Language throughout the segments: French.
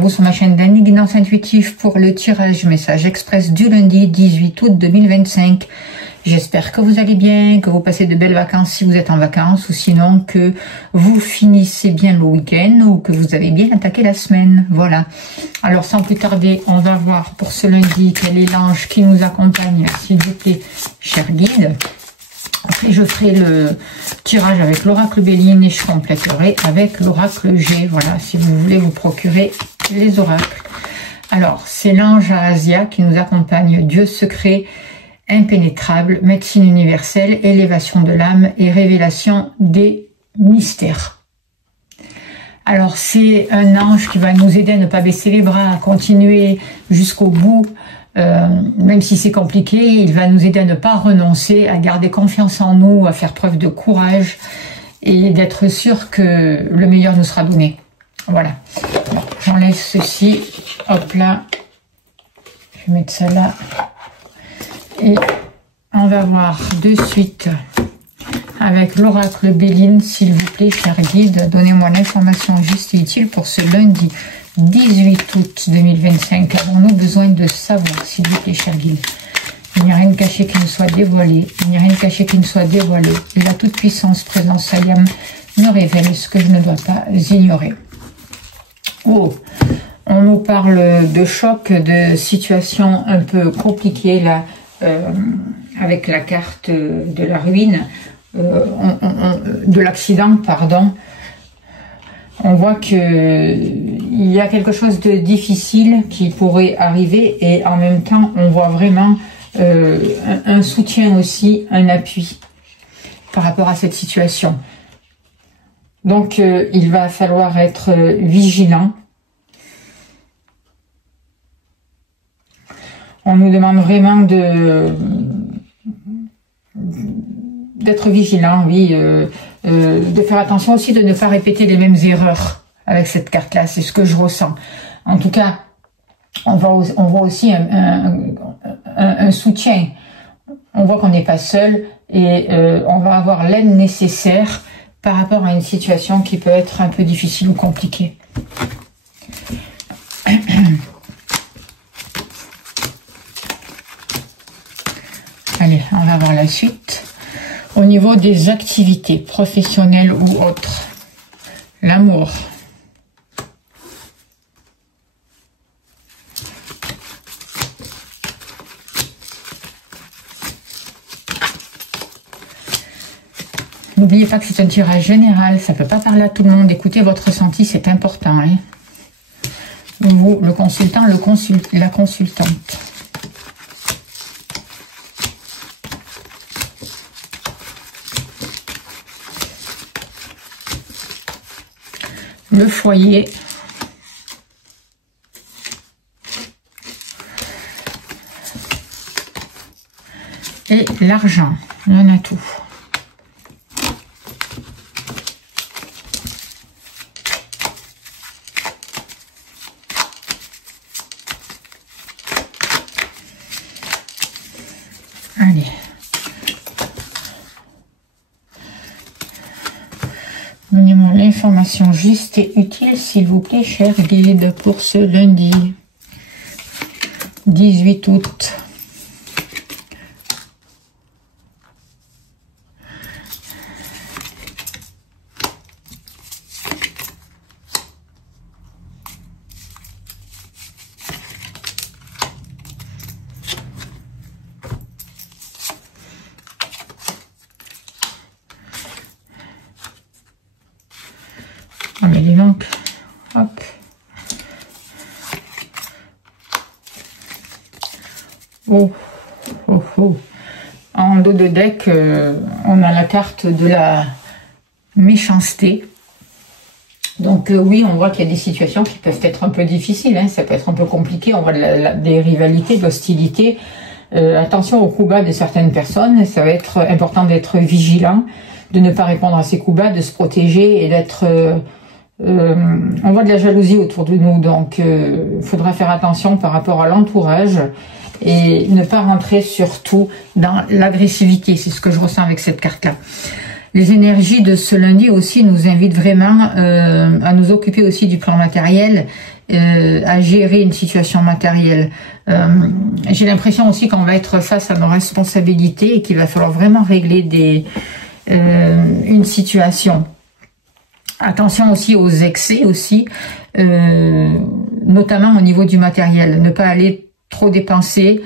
vous sur ma chaîne d'Annie Guidance Intuitive pour le tirage message express du lundi 18 août 2025. J'espère que vous allez bien, que vous passez de belles vacances si vous êtes en vacances, ou sinon que vous finissez bien le week-end ou que vous avez bien attaqué la semaine. Voilà. Alors sans plus tarder, on va voir pour ce lundi quel est l'ange qui nous accompagne, s'il vous plaît, cher guide. Après, je ferai le tirage avec l'oracle Béline et je compléterai avec l'oracle G. Voilà, si vous voulez vous procurer les oracles. Alors, c'est l'ange Asia qui nous accompagne. Dieu secret, impénétrable, médecine universelle, élévation de l'âme et révélation des mystères. Alors, c'est un ange qui va nous aider à ne pas baisser les bras, à continuer jusqu'au bout. Même si c'est compliqué, il va nous aider à ne pas renoncer, à garder confiance en nous, à faire preuve de courage et d'être sûr que le meilleur nous sera donné. Voilà. J'enlève ceci. Hop là. Je vais mettre ça là. Et on va voir de suite avec l'oracle Béline, s'il vous plaît, cher guide. Donnez-moi l'information juste et utile pour ce lundi 18 août 2025, avons-nous besoin de savoir, s'il vous plaît, cher guide? Il n'y a rien de caché qui ne soit dévoilé, il n'y a rien de caché qui ne soit dévoilé. La toute-puissance présence Sayam me révèle ce que je ne dois pas ignorer. Oh, on nous parle de choc, de situation un peu compliquée, là, avec la carte de la ruine, de l'accident, pardon. On voit qu'il y a quelque chose de difficile qui pourrait arriver et en même temps, on voit vraiment un soutien aussi, un appui par rapport à cette situation. Donc, il va falloir être vigilant. On nous demande vraiment d'être vigilant, oui, de faire attention aussi de ne pas répéter les mêmes erreurs avec cette carte-là, c'est ce que je ressens. En tout cas, on voit aussi un soutien. On voit qu'on n'est pas seul et on va avoir l'aide nécessaire par rapport à une situation qui peut être un peu difficile ou compliquée. Allez, on va voir la suite. Au niveau des activités professionnelles ou autres, l'amour. N'oubliez pas que c'est un tirage général, ça ne peut pas parler à tout le monde. Écoutez votre ressenti, c'est important. Hein. Vous, le consultant, la consultante. Le foyer, et l'argent, il y en a tout. Allez. Donnez-moi l'information juste et utile, s'il vous plaît, cher guide, pour ce lundi 18 août. Ah mais les lampes, hop. Oh, oh, oh. En dos de deck, on a la carte de la méchanceté. Donc oui, on voit qu'il y a des situations qui peuvent être un peu difficiles, hein. Ça peut être un peu compliqué, on voit des rivalités, de l'hostilité. Attention aux coups bas de certaines personnes, ça va être important d'être vigilant, de ne pas répondre à ces coups bas, de se protéger et d'être... on voit de la jalousie autour de nous, donc il faudra faire attention par rapport à l'entourage et ne pas rentrer surtout dans l'agressivité. C'est ce que je ressens avec cette carte-là. Les énergies de ce lundi aussi nous invitent vraiment à nous occuper aussi du plan matériel à gérer une situation matérielle. J'ai l'impression aussi qu'on va être face à nos responsabilités et qu'il va falloir vraiment régler une situation. Attention aussi aux excès aussi, notamment au niveau du matériel. Ne pas aller trop dépenser,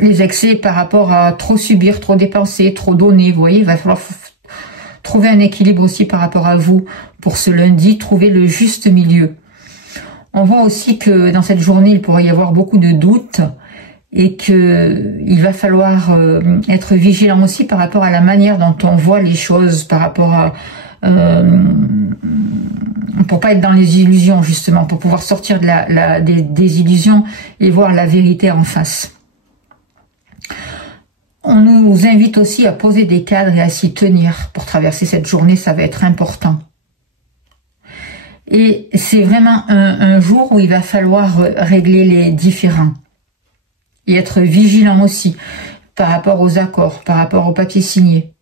les excès par rapport à trop subir, trop dépenser, trop donner. Vous voyez, il va falloir trouver un équilibre aussi par rapport à vous. Pour ce lundi, trouver le juste milieu. On voit aussi que dans cette journée, il pourrait y avoir beaucoup de doutes et qu'il va falloir être vigilant aussi par rapport à la manière dont on voit les choses, par rapport à... pour pas être dans les illusions justement, pour pouvoir sortir des illusions et voir la vérité en face. On nous invite aussi à poser des cadres et à s'y tenir pour traverser cette journée, ça va être important. Et c'est vraiment un jour où il va falloir régler les différends. Et être vigilant aussi par rapport aux accords, par rapport aux papiers signés.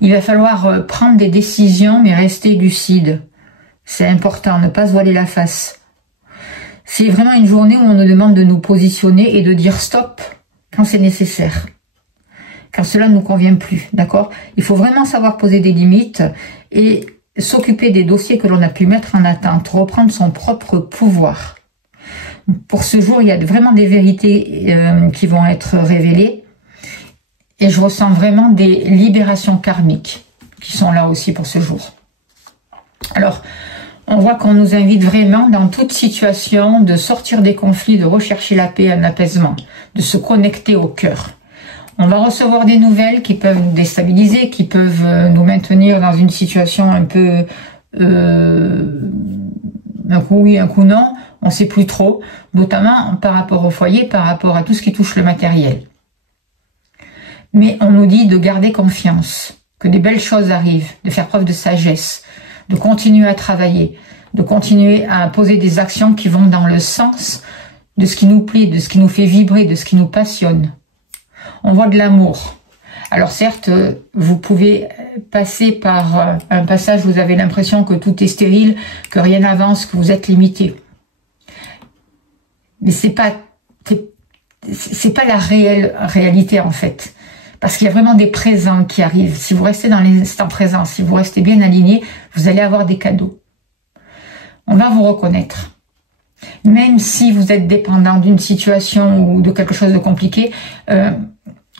Il va falloir prendre des décisions mais rester lucide. C'est important, ne pas se voiler la face. C'est vraiment une journée où on nous demande de nous positionner et de dire stop quand c'est nécessaire. Quand cela ne nous convient plus, d'accord? Il faut vraiment savoir poser des limites et s'occuper des dossiers que l'on a pu mettre en attente, reprendre son propre pouvoir. Pour ce jour, il y a vraiment des vérités qui vont être révélées et je ressens vraiment des libérations karmiques qui sont là aussi pour ce jour. Alors, on voit qu'on nous invite vraiment dans toute situation de sortir des conflits, de rechercher la paix, un apaisement, de se connecter au cœur. On va recevoir des nouvelles qui peuvent nous déstabiliser, qui peuvent nous maintenir dans une situation un peu un coup oui, un coup non, on ne sait plus trop, notamment par rapport au foyer, par rapport à tout ce qui touche le matériel. Mais on nous dit de garder confiance, que des belles choses arrivent, de faire preuve de sagesse, de continuer à travailler, de continuer à poser des actions qui vont dans le sens de ce qui nous plaît, de ce qui nous fait vibrer, de ce qui nous passionne. On voit de l'amour. Alors certes, vous pouvez passer par un passage où vous avez l'impression que tout est stérile, que rien n'avance, que vous êtes limité. Mais c'est pas la réalité en fait. Parce qu'il y a vraiment des présents qui arrivent. Si vous restez dans l'instant présent, si vous restez bien aligné, vous allez avoir des cadeaux. On va vous reconnaître. Même si vous êtes dépendant d'une situation ou de quelque chose de compliqué,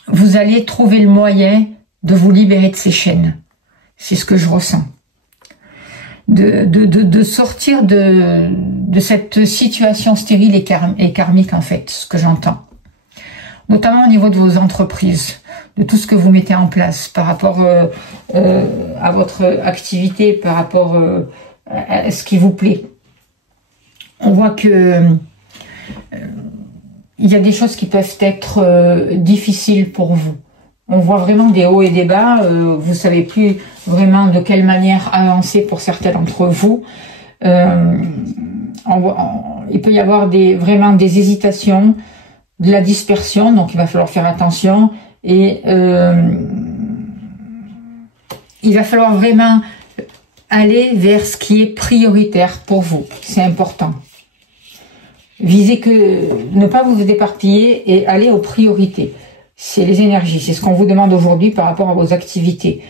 vous allez trouver le moyen de vous libérer de ces chaînes. C'est ce que je ressens. De sortir de cette situation stérile et karmique en fait, ce que j'entends. Notamment au niveau de vos entreprises, de tout ce que vous mettez en place par rapport à votre activité, par rapport à ce qui vous plaît. On voit que il y a des choses qui peuvent être difficiles pour vous. On voit vraiment des hauts et des bas. Vous savez plus vraiment de quelle manière avancer pour certains d'entre vous. Il peut y avoir vraiment des hésitations, de la dispersion, donc il va falloir faire attention. Et il va falloir vraiment aller vers ce qui est prioritaire pour vous. C'est important. Visez ne pas vous éparpiller et aller aux priorités. C'est les énergies, c'est ce qu'on vous demande aujourd'hui par rapport à vos activités.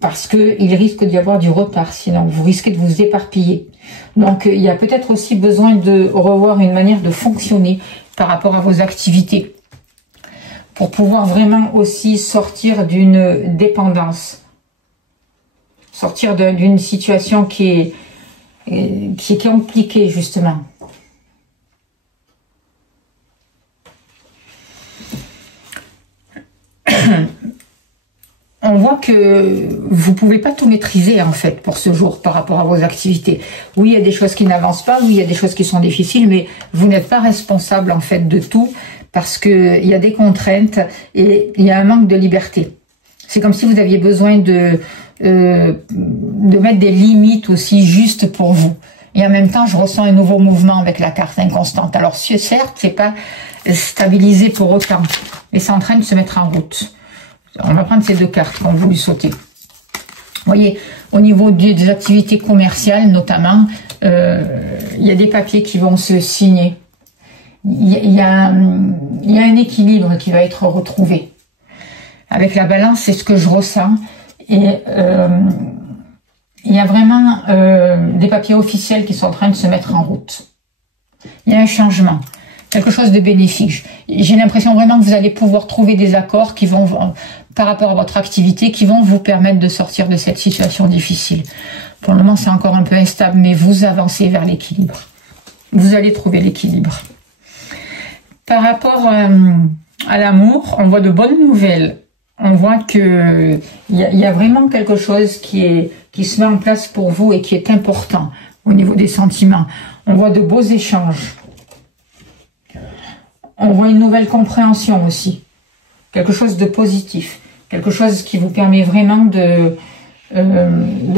Parce qu'il risque d'y avoir du retard, sinon vous risquez de vous éparpiller. Donc il y a peut-être aussi besoin de revoir une manière de fonctionner par rapport à vos activités. Pour pouvoir vraiment aussi sortir d'une dépendance. Sortir d'une situation qui est compliquée justement. On voit que vous pouvez pas tout maîtriser en fait pour ce jour par rapport à vos activités. Oui, il y a des choses qui n'avancent pas, oui, il y a des choses qui sont difficiles, mais vous n'êtes pas responsable en fait de tout parce que il y a des contraintes et il y a un manque de liberté. C'est comme si vous aviez besoin de mettre des limites aussi justes pour vous. Et en même temps, je ressens un nouveau mouvement avec la carte inconstante. Alors certes, c'est pas stabilisé pour autant, mais c'est en train de se mettre en route. On va prendre ces deux cartes qu'on voulu sauter. voyez, au niveau des activités commerciales notamment, il y a des papiers qui vont se signer. Il y a un équilibre qui va être retrouvé. Avec la balance, c'est ce que je ressens. Et il y a vraiment des papiers officiels qui sont en train de se mettre en route. Il y a un changement, quelque chose de bénéfique. J'ai l'impression vraiment que vous allez pouvoir trouver des accords qui vont, par rapport à votre activité, qui vont vous permettre de sortir de cette situation difficile. Pour le moment, c'est encore un peu instable, mais vous avancez vers l'équilibre. Vous allez trouver l'équilibre. Par rapport à l'amour, on voit de bonnes nouvelles. On voit que il y a vraiment quelque chose qui se met en place pour vous et qui est important au niveau des sentiments. On voit de beaux échanges. On voit une nouvelle compréhension aussi. Quelque chose de positif. Quelque chose qui vous permet vraiment de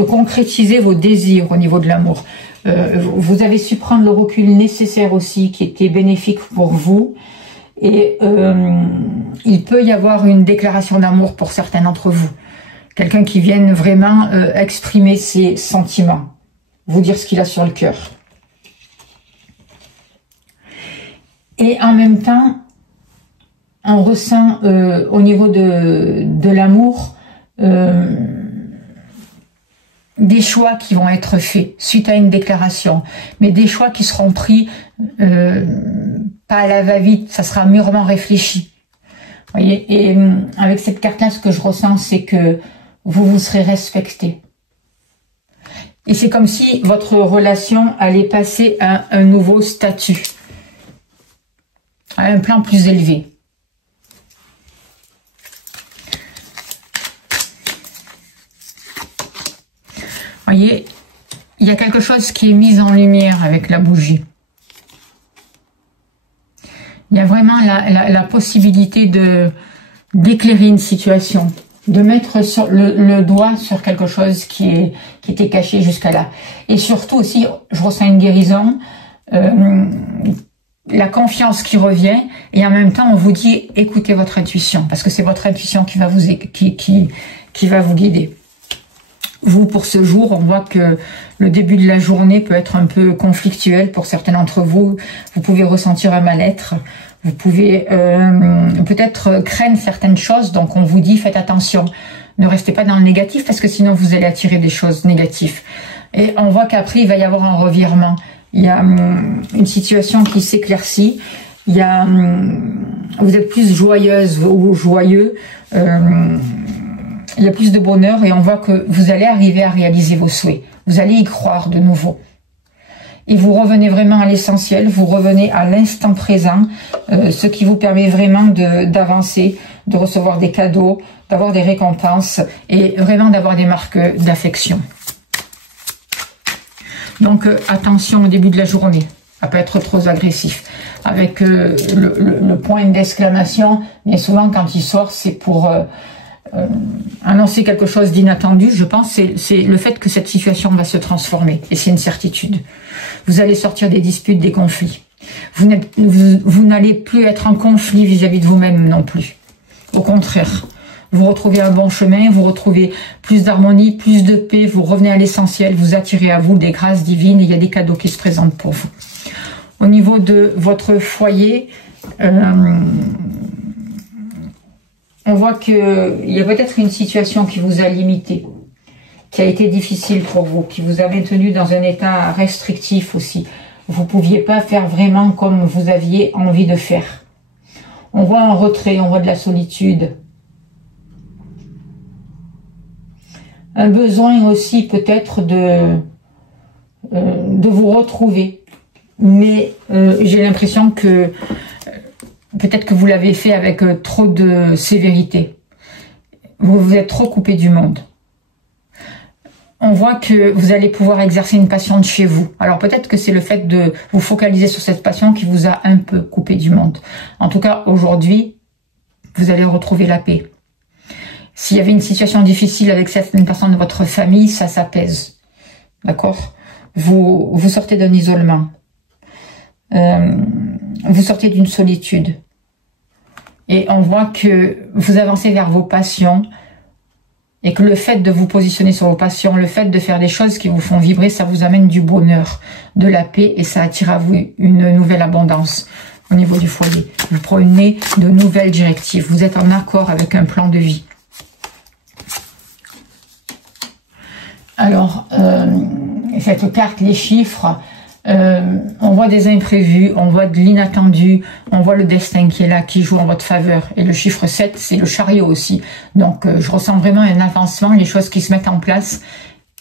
concrétiser vos désirs au niveau de l'amour. Vous avez su prendre le recul nécessaire aussi, qui était bénéfique pour vous. Et il peut y avoir une déclaration d'amour pour certains d'entre vous. Quelqu'un qui vienne vraiment exprimer ses sentiments. Vous dire ce qu'il a sur le cœur. Et en même temps, on ressent au niveau de l'amour des choix qui vont être faits suite à une déclaration, mais des choix qui seront pris pas à la va-vite, ça sera mûrement réfléchi. Vous voyez, et avec cette carte-là, ce que je ressens, c'est que vous serez respecté. Et c'est comme si votre relation allait passer à un nouveau statut, à un plan plus élevé. Voyez, il y a quelque chose qui est mis en lumière avec la bougie. Il y a vraiment la possibilité d'éclairer une situation, de mettre le doigt sur quelque chose qui était caché jusqu'à là. Et surtout aussi, je ressens une guérison, la confiance qui revient, et en même temps, on vous dit, écoutez votre intuition, parce que c'est votre intuition qui va vous guider. Vous, pour ce jour, on voit que le début de la journée peut être un peu conflictuel pour certains d'entre vous. Vous pouvez ressentir un mal-être. Vous pouvez peut-être craindre certaines choses. Donc, on vous dit, faites attention. Ne restez pas dans le négatif parce que sinon, vous allez attirer des choses négatives. Et on voit qu'après, il va y avoir un revirement. Il y a une situation qui s'éclaircit. Il y a, vous êtes plus joyeuse ou joyeux. Il y a plus de bonheur et on voit que vous allez arriver à réaliser vos souhaits. Vous allez y croire de nouveau. Et vous revenez vraiment à l'essentiel, vous revenez à l'instant présent, ce qui vous permet vraiment d'avancer, de recevoir des cadeaux, d'avoir des récompenses et vraiment d'avoir des marques d'affection. Donc attention au début de la journée, ça peut être trop agressif. Avec le point d'exclamation, bien souvent quand il sort, c'est pour annoncer quelque chose d'inattendu. Je pense c'est le fait que cette situation va se transformer et c'est une certitude. Vous allez sortir des disputes, des conflits. Vous n'allez plus être en conflit vis-à-vis de vous-même non plus. Au contraire, vous retrouvez un bon chemin, vous retrouvez plus d'harmonie, plus de paix, vous revenez à l'essentiel, vous attirez à vous des grâces divines et il y a des cadeaux qui se présentent pour vous. Au niveau de votre foyer, on voit qu'il y a peut-être une situation qui vous a limité, qui a été difficile pour vous, qui vous a maintenu dans un état restrictif aussi. Vous ne pouviez pas faire vraiment comme vous aviez envie de faire. On voit un retrait, on voit de la solitude. Un besoin aussi peut-être de vous retrouver. Mais j'ai l'impression que peut-être que vous l'avez fait avec trop de sévérité. Vous vous êtes trop coupé du monde. On voit que vous allez pouvoir exercer une passion de chez vous. Alors peut-être que c'est le fait de vous focaliser sur cette passion qui vous a un peu coupé du monde. En tout cas, aujourd'hui, vous allez retrouver la paix. S'il y avait une situation difficile avec certaines personnes de votre famille, ça s'apaise. D'accord ? Vous sortez d'un isolement. Vous sortez d'une solitude. Et on voit que vous avancez vers vos passions. Et que le fait de vous positionner sur vos passions, le fait de faire des choses qui vous font vibrer, ça vous amène du bonheur, de la paix et ça attire à vous une nouvelle abondance au niveau du foyer. Vous prenez de nouvelles directives. Vous êtes en accord avec un plan de vie. Alors, cette carte, les chiffres, on voit des imprévus, on voit de l'inattendu, on voit le destin qui est là, qui joue en votre faveur. Et le chiffre 7, c'est le chariot aussi. Donc, je ressens vraiment un avancement, les choses qui se mettent en place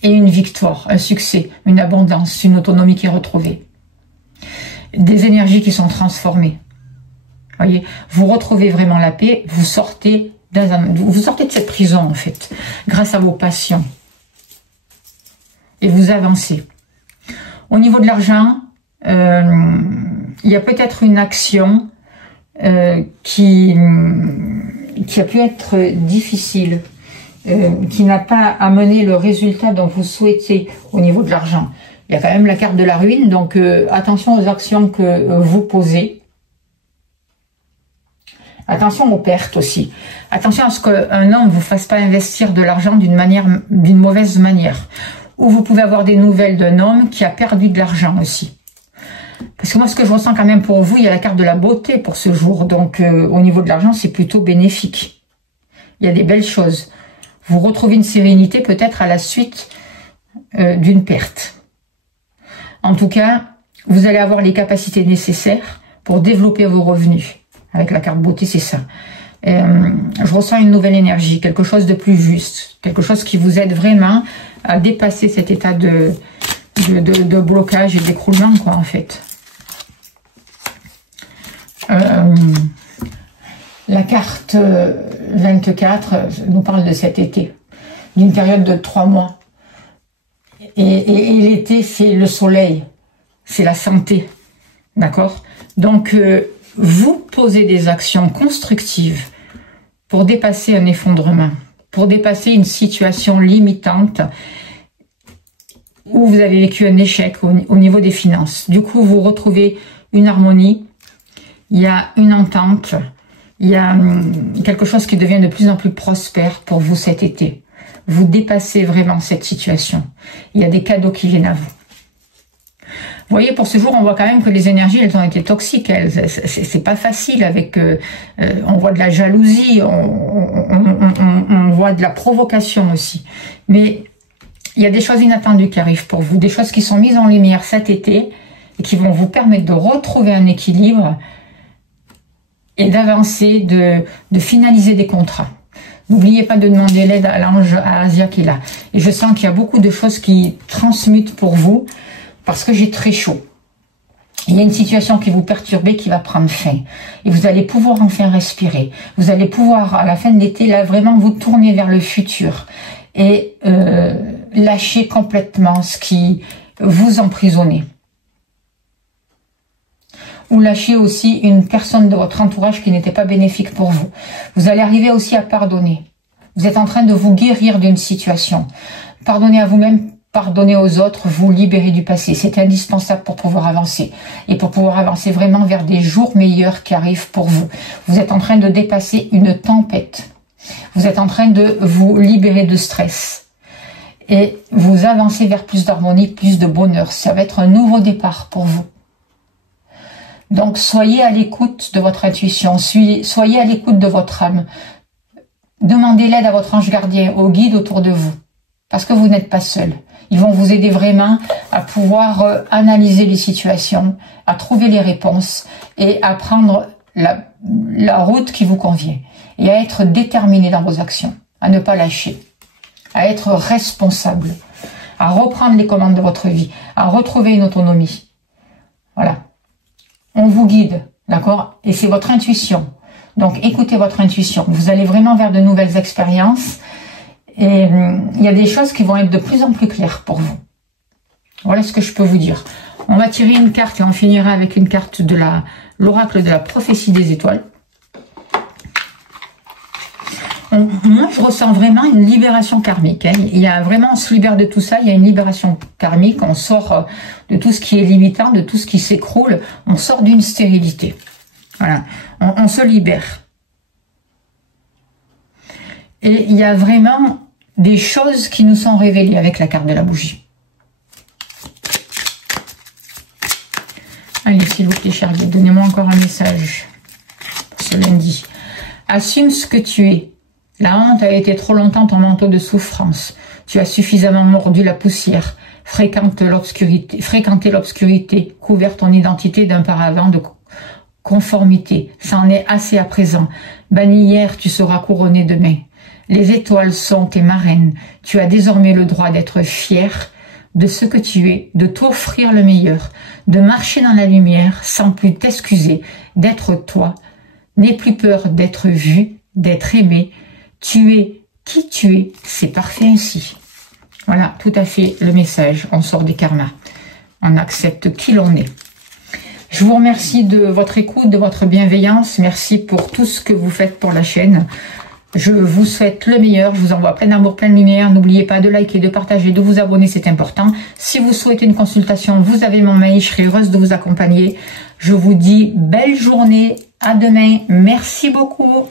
et une victoire, un succès, une abondance, une autonomie qui est retrouvée. Des énergies qui sont transformées. Voyez, vous retrouvez vraiment la paix, vous sortez de cette prison en fait, grâce à vos passions. Et vous avancez. Au niveau de l'argent, il y a peut-être une action qui a pu être difficile, qui n'a pas amené le résultat dont vous souhaitez au niveau de l'argent. Il y a quand même la carte de la ruine, donc attention aux actions que vous posez. Attention aux pertes aussi. Attention à ce qu'un homme ne vous fasse pas investir de l'argent d'une mauvaise manière. Ou vous pouvez avoir des nouvelles d'un homme qui a perdu de l'argent aussi. Parce que moi, ce que je ressens quand même pour vous, il y a la carte de la beauté pour ce jour. Donc, au niveau de l'argent, c'est plutôt bénéfique. Il y a des belles choses. Vous retrouvez une sérénité peut-être à la suite d'une perte. En tout cas, vous allez avoir les capacités nécessaires pour développer vos revenus. Avec la carte beauté, c'est ça. Je ressens une nouvelle énergie, quelque chose de plus juste, quelque chose qui vous aide vraiment à dépasser cet état de blocage et d'écroulement, quoi, en fait. La carte 24 nous parle de cet été, d'une période de 3 mois. Et l'été, c'est le soleil, c'est la santé, d'accord? Donc, vous posez des actions constructives pour dépasser un effondrement, pour dépasser une situation limitante où vous avez vécu un échec au niveau des finances. Du coup, vous retrouvez une harmonie, il y a une entente, il y a quelque chose qui devient de plus en plus prospère pour vous cet été. Vous dépassez vraiment cette situation. Il y a des cadeaux qui viennent à vous. Vous voyez, pour ce jour, on voit quand même que les énergies, elles ont été toxiques. C'est pas facile avec... on voit de la jalousie, on voit de la provocation aussi. Mais il y a des choses inattendues qui arrivent pour vous, des choses qui sont mises en lumière cet été et qui vont vous permettre de retrouver un équilibre et d'avancer, de finaliser des contrats. N'oubliez pas de demander l'aide à l'ange, à Asia qui est là. Et je sens qu'il y a beaucoup de choses qui transmutent pour vous, parce que j'ai très chaud. Il y a une situation qui vous perturbe, qui va prendre fin. Et vous allez pouvoir enfin respirer. Vous allez pouvoir, à la fin de l'été, là, vraiment vous tourner vers le futur. Et lâcher complètement ce qui vous emprisonnait. Ou lâcher aussi une personne de votre entourage qui n'était pas bénéfique pour vous. Vous allez arriver aussi à pardonner. Vous êtes en train de vous guérir d'une situation. Pardonnez à vous-même. Pardonner aux autres, vous libérer du passé. C'est indispensable pour pouvoir avancer. Et pour pouvoir avancer vraiment vers des jours meilleurs qui arrivent pour vous. Vous êtes en train de dépasser une tempête. Vous êtes en train de vous libérer de stress. Et vous avancez vers plus d'harmonie, plus de bonheur. Ça va être un nouveau départ pour vous. Donc, soyez à l'écoute de votre intuition. Soyez à l'écoute de votre âme. Demandez l'aide à votre ange gardien, au guide autour de vous. Parce que vous n'êtes pas seul. Ils vont vous aider vraiment à pouvoir analyser les situations, à trouver les réponses et à prendre la route qui vous convient. Et à être déterminé dans vos actions, à ne pas lâcher, à être responsable, à reprendre les commandes de votre vie, à retrouver une autonomie. Voilà. On vous guide, d'accord? Et c'est votre intuition. Donc écoutez votre intuition. Vous allez vraiment vers de nouvelles expériences. Et il y a des choses qui vont être de plus en plus claires pour vous. Voilà ce que je peux vous dire. On va tirer une carte et on finira avec une carte de l'oracle de la prophétie des étoiles. Moi, je ressens vraiment une libération karmique. Hein. Il y a vraiment, on se libère de tout ça. Il y a une libération karmique. On sort de tout ce qui est limitant, de tout ce qui s'écroule. On sort d'une stérilité. Voilà. On se libère. Et il y a vraiment des choses qui nous sont révélées avec la carte de la bougie. Allez, s'il vous plaît, cher guide, donnez-moi encore un message pour ce lundi. Assume ce que tu es. La honte a été trop longtemps ton manteau de souffrance. Tu as suffisamment mordu la poussière, fréquenté l'obscurité, couvert ton identité d'un paravent de conformité. C'en est assez à présent. Banni hier, tu seras couronné demain. Les étoiles sont tes marraines. Tu as désormais le droit d'être fier de ce que tu es, de t'offrir le meilleur, de marcher dans la lumière sans plus t'excuser, d'être toi. N'aie plus peur d'être vu, d'être aimé. Tu es qui tu es, c'est parfait ainsi. Voilà, tout à fait le message. On sort des karmas. On accepte qui l'on est. Je vous remercie de votre écoute, de votre bienveillance. Merci pour tout ce que vous faites pour la chaîne. Je vous souhaite le meilleur. Je vous envoie plein d'amour, plein de lumière. N'oubliez pas de liker, de partager, de vous abonner, c'est important. Si vous souhaitez une consultation, vous avez mon mail. Je serai heureuse de vous accompagner. Je vous dis belle journée. À demain. Merci beaucoup.